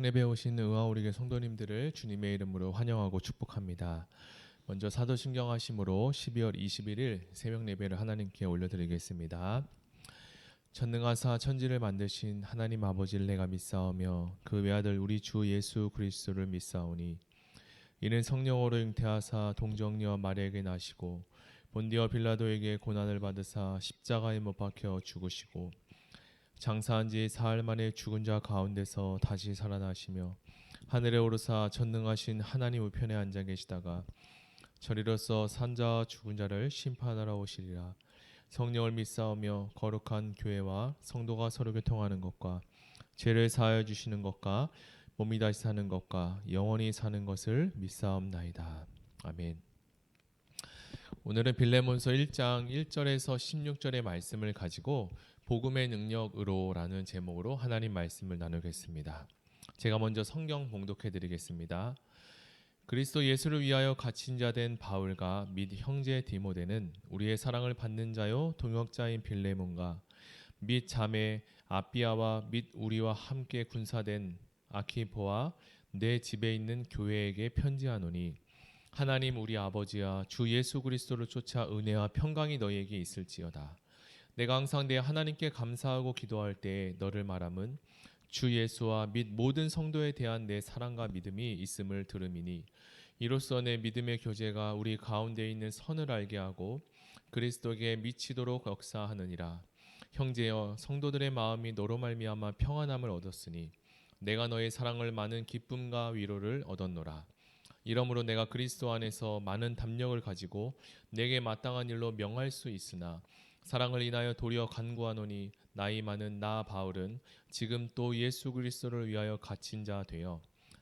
새벽예배에 오신 의아오리교 성도님들을 주님의 이름으로 환영하고 축복합니다. 먼저 사도신경 하심으로 12월 21일 새벽예배를 하나님께 올려드리겠습니다. 전능하사 천지를 만드신 하나님 아버지를 내가 믿사오며 그 외아들 우리 주 예수 그리스도를 믿사오니 이는 성령으로 잉태하사 동정녀 마리아에게 나시고 본디어 빌라도에게 고난을 받으사 십자가에 못 박혀 죽으시고 장사한 지 사흘 만에 죽은 자 가운데서 다시 살아나시며 하늘에 오르사 전능하신 하나님 우편에 앉아 계시다가 저리로서 산자와 죽은 자를 심판하러 오시리라. 성령을 믿사오며 거룩한 교회와 성도가 서로 교통하는 것과 죄를 사하여 주시는 것과 몸이 다시 사는 것과 영원히 사는 것을 믿사옵나이다. 아멘. 오늘은 빌레몬서 1장 1절에서 16절의 말씀을 가지고 복음의 능력으로라는 제목으로 하나님 말씀을 나누겠습니다. 제가 먼저 성경 봉독해 드리겠습니다. 그리스도 예수를 위하여 갇힌 자 된 바울과 및 형제 디모데는 우리의 사랑을 받는 자요 동역자인 빌레몬과 및 자매 아비아와 및 우리와 함께 군사된 아키포와 내 집에 있는 교회에게 편지하노니 하나님 우리 아버지와 주 예수 그리스도를 쫓아 은혜와 평강이 너희에게 있을지어다. 내가 항상 내 하나님께 감사하고 기도할 때에 너를 말함은 주 예수와 및 모든 성도에 대한 내 사랑과 믿음이 있음을 들음이니 이로써 내 믿음의 교제가 우리 가운데 있는 선을 알게 하고 그리스도께 미치도록 역사하느니라. 형제여 성도들의 마음이 너로 말미암아 평안함을 얻었으니 내가 너의 사랑을 많은 기쁨과 위로를 얻었노라. 이러므로 내가 그리스도 안에서 많은 담력을 가지고 내게 마땅한 일로 명할 수 있으나 사랑을 인하여 도리어 간구하노니 나이 많은 나 바울은 지금 또 예수 그리스도를 위하여 갇힌 자 되어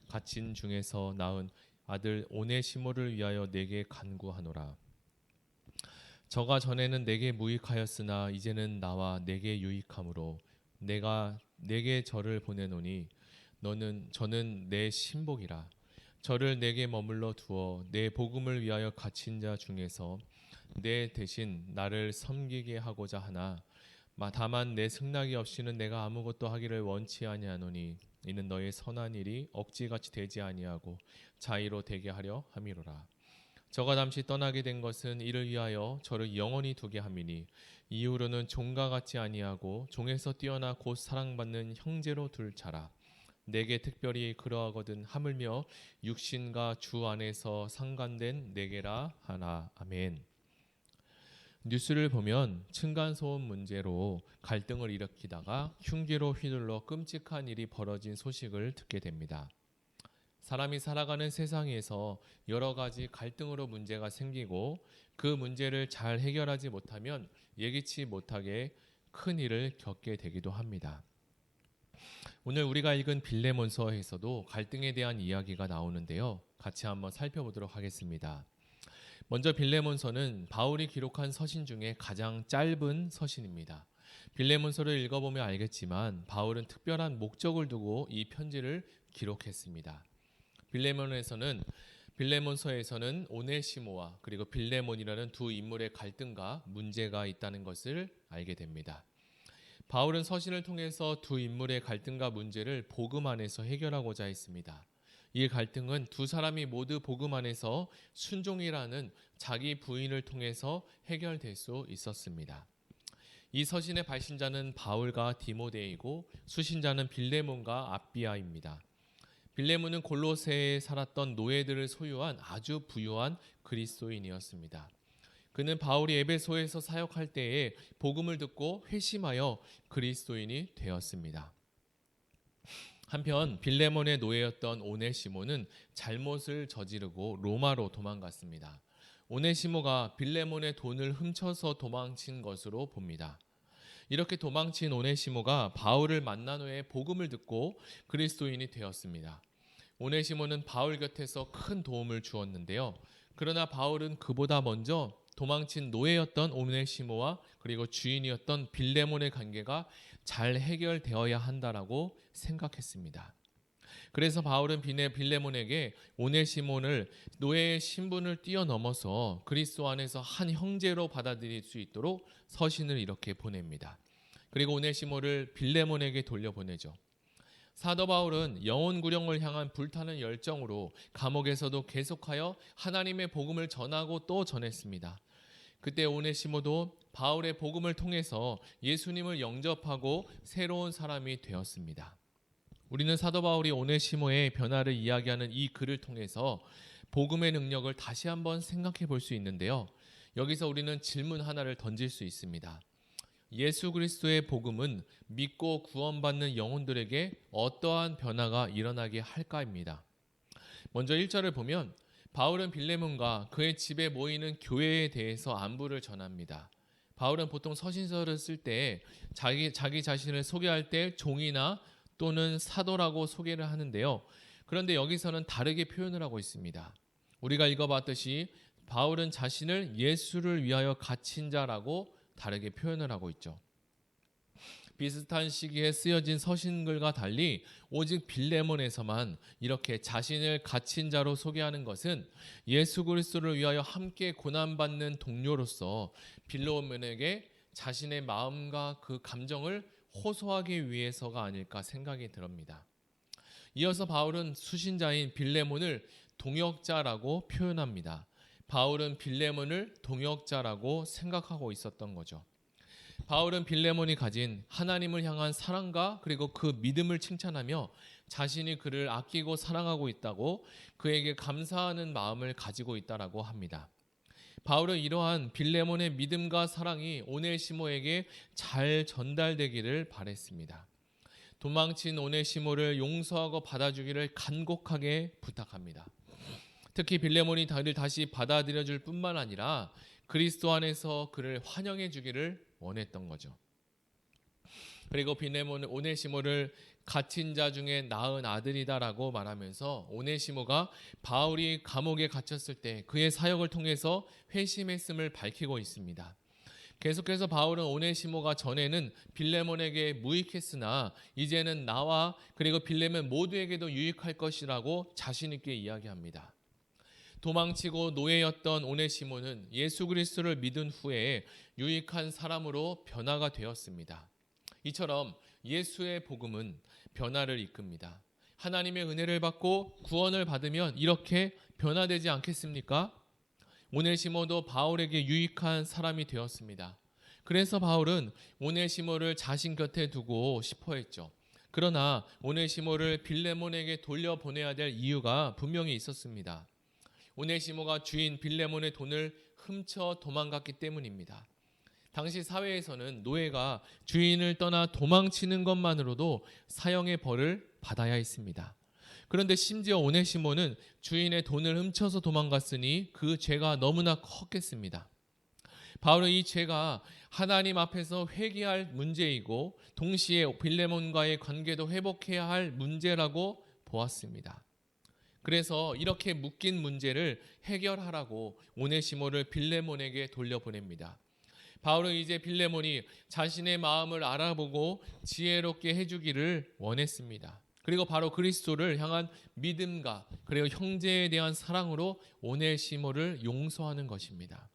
갇힌 중에서 낳은 아들 오네시모를 위하여 내게 간구하노라. 저가 전에는 내게 무익하였으나 이제는 나와 내게 유익함으로 내가 내게 저를 보내노니 저는 내 신복이라. 저를 내게 머물러 두어 내 복음을 위하여 갇힌 자 중에서 내 대신 나를 섬기게 하고자 하나 다만 내 승낙이 없이는 내가 아무것도 하기를 원치 아니하노니 이는 너의 선한 일이 억지같이 되지 아니하고 자의로 되게 하려 함이로라. 저가 잠시 떠나게 된 것은 이를 위하여 저를 영원히 두게 함이니 이후로는 종과 같지 아니하고 종에서 뛰어나 곧 사랑받는 형제로 둘 자라. 내게 특별히 그러하거든 하물며 육신과 주 안에서 상관된 내게라 하나. 아멘. 뉴스를 보면 층간소음 문제로 갈등을 일으키다가 흉기로 휘둘러 끔찍한 일이 벌어진 소식을 듣게 됩니다. 사람이 살아가는 세상에서 여러 가지 갈등으로 문제가 생기고 그 문제를 잘 해결하지 못하면 예기치 못하게 큰 일을 겪게 되기도 합니다. 오늘 우리가 읽은 빌레몬서에서도 갈등에 대한 이야기가 나오는데요. 같이 한번 살펴보도록 하겠습니다. 먼저 빌레몬서는 바울이 기록한 서신 중에 가장 짧은 서신입니다. 빌레몬서를 읽어보면 알겠지만 바울은 특별한 목적을 두고 이 편지를 기록했습니다. 빌레몬서에서는 오네시모와 그리고 빌레몬이라는 두 인물의 갈등과 문제가 있다는 것을 알게 됩니다. 바울은 서신을 통해서 두 인물의 갈등과 문제를 복음 안에서 해결하고자 했습니다. 이 갈등은 두 사람이 모두 복음 안에서 순종이라는 자기 부인을 통해서 해결될 수 있었습니다. 이 서신의 발신자는 바울과 디모데이고 수신자는 빌레몬과 아비아입니다. 빌레몬은 골로새에 살았던 노예들을 소유한 아주 부유한 그리스도인이었습니다. 그는 바울이 에베소에서 사역할 때에 복음을 듣고 회심하여 그리스도인이 되었습니다. 한편 빌레몬의 노예였던 오네시모는 잘못을 저지르고 로마로 도망갔습니다. 오네시모가 빌레몬의 돈을 훔쳐서 도망친 것으로 봅니다. 이렇게 도망친 오네시모가 바울을 만난 후에 복음을 듣고 그리스도인이 되었습니다. 오네시모는 바울 곁에서 큰 도움을 주었는데요. 그러나 바울은 그보다 먼저 도망친 노예였던 오네시모와 그리고 주인이었던 빌레몬의 관계가 잘 해결되어야 한다라고 생각했습니다. 그래서 바울은 빌레몬에게 오네시모를 노예의 신분을 뛰어넘어서 그리스도 안에서 한 형제로 받아들일 수 있도록 서신을 이렇게 보냅니다. 그리고 오네시모를 빌레몬에게 돌려보내죠. 사도 바울은 영혼 구령을 향한 불타는 열정으로 감옥에서도 계속하여 하나님의 복음을 전하고 또 전했습니다. 그때 오네시모도 바울의 복음을 통해서 예수님을 영접하고 새로운 사람이 되었습니다. 우리는 사도 바울이 오네시모의 변화를 이야기하는 이 글을 통해서 복음의 능력을 다시 한번 생각해 볼 수 있는데요. 여기서 우리는 질문 하나를 던질 수 있습니다. 예수 그리스도의 복음은 믿고 구원받는 영혼들에게 어떠한 변화가 일어나게 할까입니다. 먼저 1절을 보면 바울은 빌레몬과 그의 집에 모이는 교회에 대해서 안부를 전합니다. 바울은 보통 서신서를 쓸 때 자기 자신을 소개할 때 종이나 또는 사도라고 소개를 하는데요. 그런데 여기서는 다르게 표현을 하고 있습니다. 우리가 읽어봤듯이 바울은 자신을 예수를 위하여 갇힌 자라고 다르게 표현을 하고 있죠. 비슷한 시기에 쓰여진 서신글과 달리 오직 빌레몬에서만 이렇게 자신을 갇힌 자로 소개하는 것은 예수 그리스도를 위하여 함께 고난받는 동료로서 빌레몬에게 자신의 마음과 그 감정을 호소하기 위해서가 아닐까 생각이 듭니다. 이어서 바울은 수신자인 빌레몬을 동역자라고 표현합니다. 바울은 빌레몬을 동역자라고 생각하고 있었던 거죠. 바울은 빌레몬이 가진 하나님을 향한 사랑과 그리고 그 믿음을 칭찬하며 자신이 그를 아끼고 사랑하고 있다고 그에게 감사하는 마음을 가지고 있다라고 합니다. 바울은 이러한 빌레몬의 믿음과 사랑이 오네시모에게 잘 전달되기를 바랬습니다. 도망친 오네시모를 용서하고 받아주기를 간곡하게 부탁합니다. 특히 빌레몬이 그를 다시 받아들여 줄 뿐만 아니라 그리스도 안에서 그를 환영해 주기를 원했던 거죠. 그리고 빌레몬은 오네시모를 갇힌 자 중에 낳은 아들이다라고 말하면서 오네시모가 바울이 감옥에 갇혔을 때 그의 사역을 통해서 회심했음을 밝히고 있습니다. 계속해서 바울은 오네시모가 전에는 빌레몬에게 무익했으나 이제는 나와 그리고 빌레몬 모두에게도 유익할 것이라고 자신 있게 이야기합니다. 도망치고 노예였던 오네시모는 예수 그리스도를 믿은 후에 유익한 사람으로 변화가 되었습니다. 이처럼 예수의 복음은 변화를 이끕니다. 하나님의 은혜를 받고 구원을 받으면 이렇게 변화되지 않겠습니까? 오네시모도 바울에게 유익한 사람이 되었습니다. 그래서 바울은 오네시모를 자신 곁에 두고 싶어 했죠. 그러나 오네시모를 빌레몬에게 돌려보내야 될 이유가 분명히 있었습니다. 오네시모가 주인 빌레몬의 돈을 훔쳐 도망갔기 때문입니다. 당시 사회에서는 노예가 주인을 떠나 도망치는 것만으로도 사형의 벌을 받아야 했습니다. 그런데 심지어 오네시모는 주인의 돈을 훔쳐서 도망갔으니 그 죄가 너무나 컸겠습니다. 바울은 이 죄가 하나님 앞에서 회개할 문제이고 동시에 빌레몬과의 관계도 회복해야 할 문제라고 보았습니다. 그래서 이렇게 묶인 문제를 해결하라고 오네시모를 빌레몬에게 돌려보냅니다. 바울은 이제 빌레몬이 자신의 마음을 알아보고 지혜롭게 해주기를 원했습니다. 그리고 바로 그리스도를 향한 믿음과 그리고 형제에 대한 사랑으로 오네시모를 용서하는 것입니다.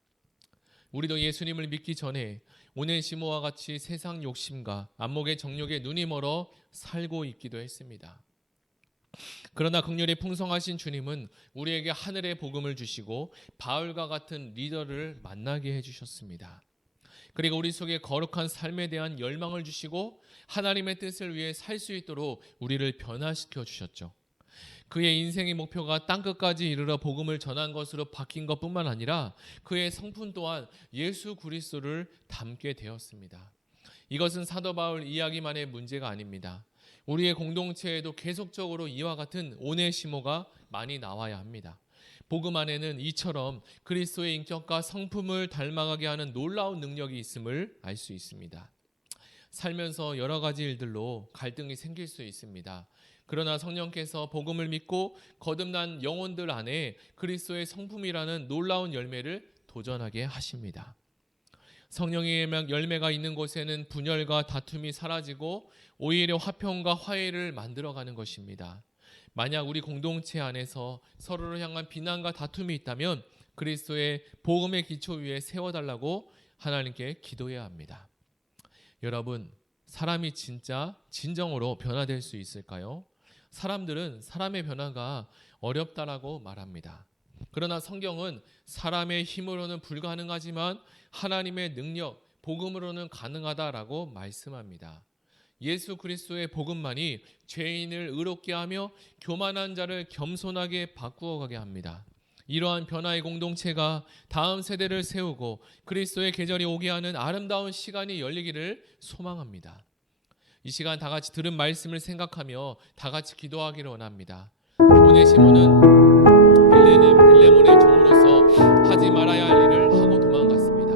우리도 예수님을 믿기 전에 오네시모와 같이 세상 욕심과 안목의 정욕에 눈이 멀어 살고 있기도 했습니다. 그러나 긍휼이 풍성하신 주님은 우리에게 하늘의 복음을 주시고 바울과 같은 리더를 만나게 해주셨습니다. 그리고 우리 속에 거룩한 삶에 대한 열망을 주시고 하나님의 뜻을 위해 살 수 있도록 우리를 변화시켜 주셨죠. 그의 인생의 목표가 땅끝까지 이르러 복음을 전한 것으로 바뀐 것뿐만 아니라 그의 성품 또한 예수 그리스도를 닮게 되었습니다. 이것은 사도 바울 이야기만의 문제가 아닙니다. 우리의 공동체에도 계속적으로 이와 같은 오네시모가 많이 나와야 합니다. 복음 안에는 이처럼 그리스도의 인격과 성품을 닮아가게 하는 놀라운 능력이 있음을 알 수 있습니다. 살면서 여러 가지 일들로 갈등이 생길 수 있습니다. 그러나 성령께서 복음을 믿고 거듭난 영혼들 안에 그리스도의 성품이라는 놀라운 열매를 도전하게 하십니다. 성령의 열매가 있는 곳에는 분열과 다툼이 사라지고 오히려 화평과 화해를 만들어가는 것입니다. 만약 우리 공동체 안에서 서로를 향한 비난과 다툼이 있다면 그리스도의 복음의 기초 위에 세워달라고 하나님께 기도해야 합니다. 여러분, 사람이 진짜 진정으로 변화될 수 있을까요? 사람들은 사람의 변화가 어렵다라고 말합니다. 그러나 성경은 사람의 힘으로는 불가능하지만 하나님의 능력, 복음으로는 가능하다라고 말씀합니다. 예수 그리스도의 복음만이 죄인을 의롭게 하며 교만한 자를 겸손하게 바꾸어 가게 합니다. 이러한 변화의 공동체가 다음 세대를 세우고 그리스도의 계절이 오게 하는 아름다운 시간이 열리기를 소망합니다. 이 시간 다 같이 들은 말씀을 생각하며 다 같이 기도하기를 원합니다. 오네시모는 빌레몬의 종으로서 하지 말아야 할 일을 하고 도망갔습니다.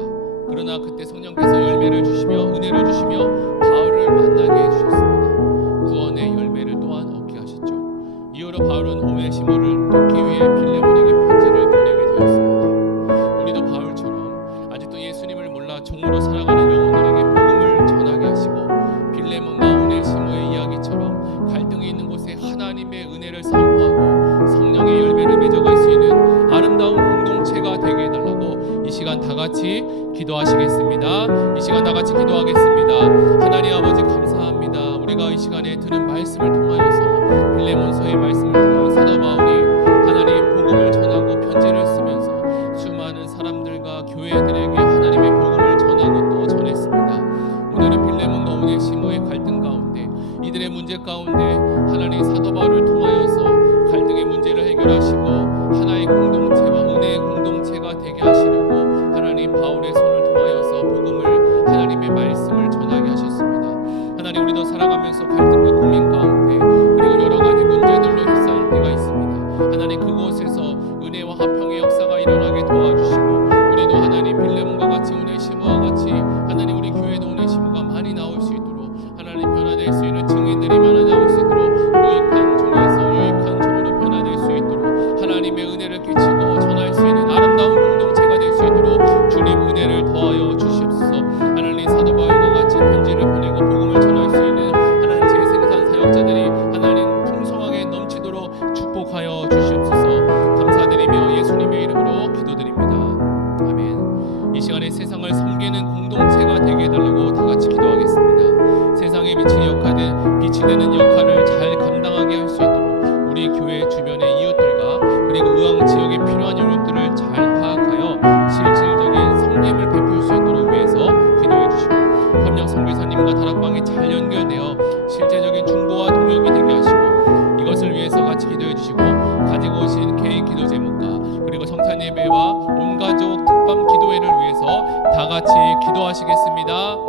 그러나 그때 성령께서 열매를 주시며 은혜를 주시며 바울을 만나게 해주셨습니다. 구원의 열매를 또한 얻게 하셨죠. 이후로 바울은 오네시모를 돕기 위해 빌레몬에게 편지를 보내게 되었습니다. 우리도 바울처럼 아직도 예수님을 몰라 종으로 살아가는 영혼들에게 복음을 전하게 하시고 빌레몬과 오네시모의 이야기처럼 갈등이 있는 곳에 하나님의 은혜를 선포하고 성령의 열매를 맺어갈 수 있는 아름다운 공동체가 되게 해달라고 이 시간 다 같이 기도하시겠습니다. 이 시간 다 같이 기도하겠습니다. 하나님 아버지 감사합니다. 우리가 이 시간에 들은 말씀을 통하여서 빌레몬서의 말씀을 통하여 사도 바울이 하나님 복음을 전하고 편지를 쓰면서 수많은 사람들과 교회들에게 하나님의 복음을 전하고 또 전했습니다. 오늘은 빌레몬과 오네시모의 갈등 가운데 이들의 문제 가운데 하나님 사도 바울을 통하여서 갈등의 문제를 해결하시고 하나의 공동체와 은혜의 공동체가 되게 하시려고 하나님 바울의 손을 통하여서 복음을 하나님의 말씀을 전하게 하셨습니다. 하나님 우리도 살아가면서 갈등과 고민 가운데 그리고 여러 가지 문제들로 휩싸일 때가 있습니다. 하나님 그곳에서 은혜와 화평의 역사가 일어나게 도와주시고 우리도 하나님 빌레몬과 같이 오네시모와 같이 하나님 우리 교회도 오네시모가 많이 나올 수 있도록 하나님 변화될 수 있는 증인들이 많이 나올 수 있도록 유익한 종에서 유익한 종으로 변화될 수 있도록 하나님의 은혜를 끼치고 전할 수 있는 아름다운 공동체가 될 수 있도록 주님 은혜를 더하여 주시옵소서. 하나님 사도 바울과 같이 편지를 보내고 복음을 전할 수 있는 하나님 재생산 사역자들이 하나님 풍성하게 넘치도록 축복하여 주시옵소서. 감사드리며 예수님의 이름으로 기도드립니다. 아멘. 이 시간에 세상을 섬기는 공동체가 되게 해달라고 다 같이 기도하겠습니다. 세상에 미친 역할은 빛이 되는 역할을 잘 감당하게 할 수 있도록 우리 교회 주변의 이웃들과 그리고 의왕 지역에 필요한 영역들을 잘 파악하여 실질적인 섬김을 베풀 수 있도록 위해서 기도해 주시고 협력 선교사님과 다락방이 잘 연결되어 실제적인 중보와 동역이 되게 하시고 이것을 위해서 같이 기도해 주시고 가지고 오신 개인 기도 제목과 그리고 성찬 예배와 온 가족 특밤 기도회를 위해서 다 같이 기도하시겠습니다.